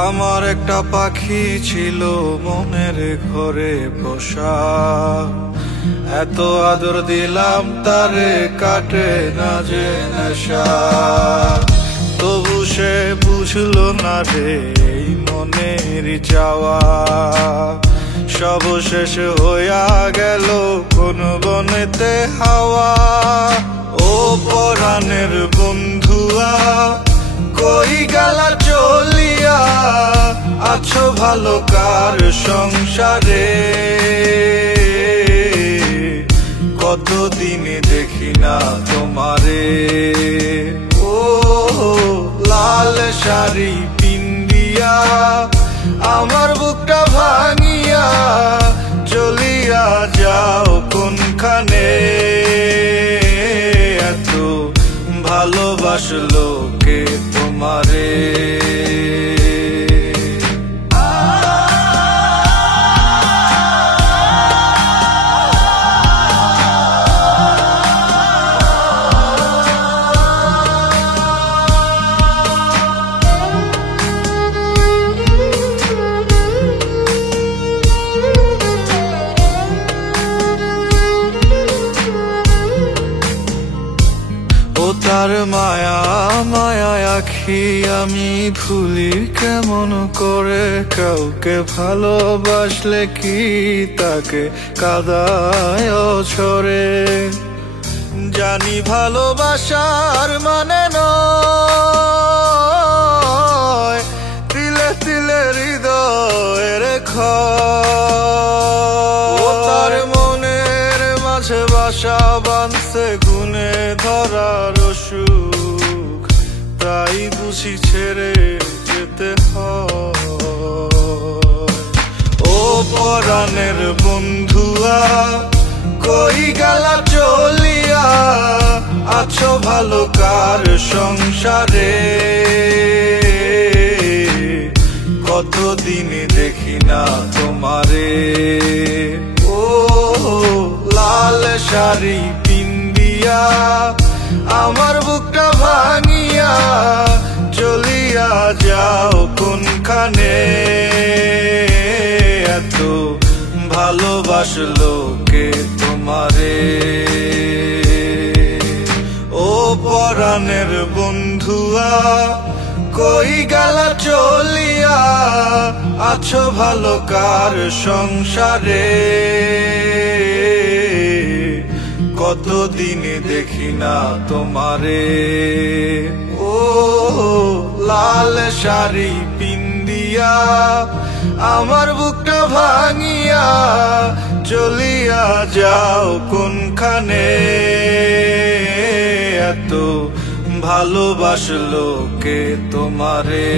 আমার একটা পাখি ছিল মনের ঘরে পোষা, এত আদর দিলাম তারে কাটে না যে নেশা। তবু সে বুঝলো না রে এই মনের চাওয়া, সব শেষ হইয়া গেল কোন বনেতে হাওয়া। ও পরাণের বন্ধুয়া কই গেলা চলিয়া, আছো ভালো কার সংসারে? কতদিন দেখি না তোমারে। ও লাল শাড়ি পিন্দিয়া আমার বুকটা ভাঙিয়া চলিয়া যাও কোনখানে? এত ভালোবাসলো কে তোমারে? তার মায়া মায়া আখি আমি ভুলি কেমন করে? কাউকে ভালোবাসলে কি তাকে কাদায় ছড়ে? জানি ভালোবাসার মানে নয় তিলে তিলে হৃদয়ের ক্ষয়। তার মনের মাঝে বাসা বাঁধছে গুনে ধরার সুখ, তাই বুঝি ছেড়ে যেতে হয়। ও পরাণের বন্ধুয়া কই গেলা চলিয়া, আছো ভালো কার সংসারে? কতদিন দেখি না তোমারে। ও লাল শাড়ি পিন্দিয়া আমার বুকটা ভাঙিয়া চলিয়া যাও কোনখানে? এত ভালোবাসলো কে তোমারে? ও পরাণের বন্ধুয়া কই গেলা চলিয়া, আছো ভালো কার সংসারে? কতদিন দেখি না তোমারে। ও লাল শাড়ি পিন্দিয়া আমার বুকটা ভাঙিয়া চলিয়া যাও কোনখানে? এত ভালোবাসলো কে তোমারে?